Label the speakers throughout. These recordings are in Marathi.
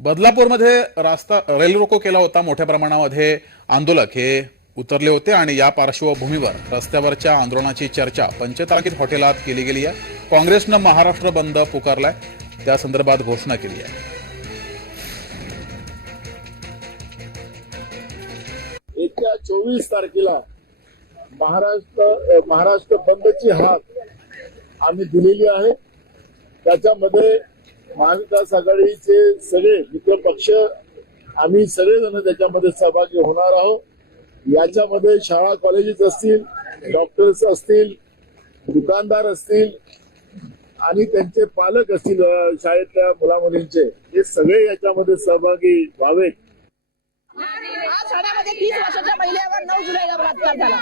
Speaker 1: बदलापूरमध्ये रास्ता रेल रोको केला होता मोठ्या प्रमाणामध्ये आंदोलक. हे उतरले होते आणि या पार्श्वभूमीवर रस्त्यावरच्या आंदोलनाची चर्चा पंचतारांकित हॉटेलात केली गेली आहे. काँग्रेसनं महाराष्ट्र बंद पुकारलाय. त्या संदर्भात घोषणा केली आहे.
Speaker 2: येत्या चोवीस तारखेला महाराष्ट्र महाराष्ट्र बंदची हाक आम्ही दिलेली आहे. त्याच्यामध्ये महाविकास आघाडीचे सगळे मित्र पक्ष आम्ही सगळेजण त्याच्यामध्ये सहभागी होणार आहोत. याच्यामध्ये शाळा कॉलेजेस असतील डॉक्टर्स असतील दुकानदार असतील आणि त्यांचे पालक असतील शाळेतल्या मुलामुलींचे हे सगळे याच्यामध्ये सहभागी व्हावेत.
Speaker 3: आज ठाण्यामध्ये तीस वर्षाच्या महिलेवर नऊ जुलैला बलात्कार झाला.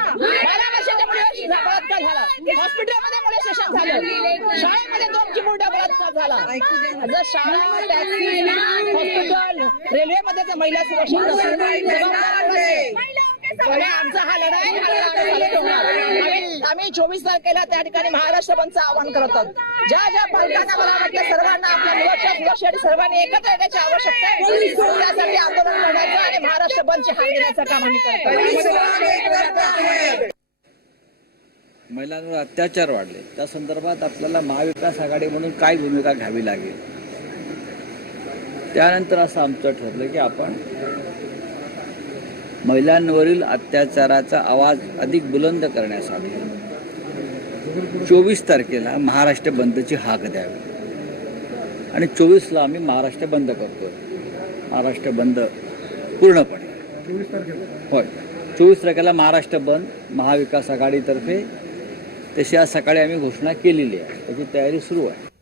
Speaker 3: बलात्कार झाला. हॉस्पिटलमध्ये मुले सेशन झालं. शाळेमध्ये दोन चिमुरड्या बलात्कार झाला. जर शाळा टॅक्सी हॉस्पिटल रेल्वेमध्ये जर महिला सुरक्षित तर आमचा हा लढाई. आम्ही- चोवीस तारखेला त्या ठिकाणी महाराष्ट्र बंदचं आवाहन करत आहोत. ज्या ज्या पालकांना मला वाटतं सर्वांना आपल्या मुलाच्या सुरक्षेसाठी सर्वांनी एकत्र येण्याची आवश्यकता आहे त्यासाठी आंदोलन करण्याचं आणि महाराष्ट्र बंदची हाक देण्याचं काम आम्ही करत
Speaker 4: महिलांवर अत्याचार वाढले. त्या संदर्भात आपल्याला महाविकास आघाडी म्हणून काय भूमिका घ्यावी लागेल? त्यानंतर असं आमचं ठरलं की आपण महिलांवरील अत्याचाराचा आवाज अधिक बुलंद करण्यासाठी चोवीस तारखेला महाराष्ट्र बंदची हाक द्यावी. आणि चोवीसला आम्ही महाराष्ट्र बंद करतोय. महाराष्ट्र बंद पूर्णपणे. होय. चोवीस तारखेला महाराष्ट्र बंद महाविकास आघाडीतर्फे तशी आज सकाळी आम्ही घोषणा केलेली आहे. त्याची तयारी सुरू आहे.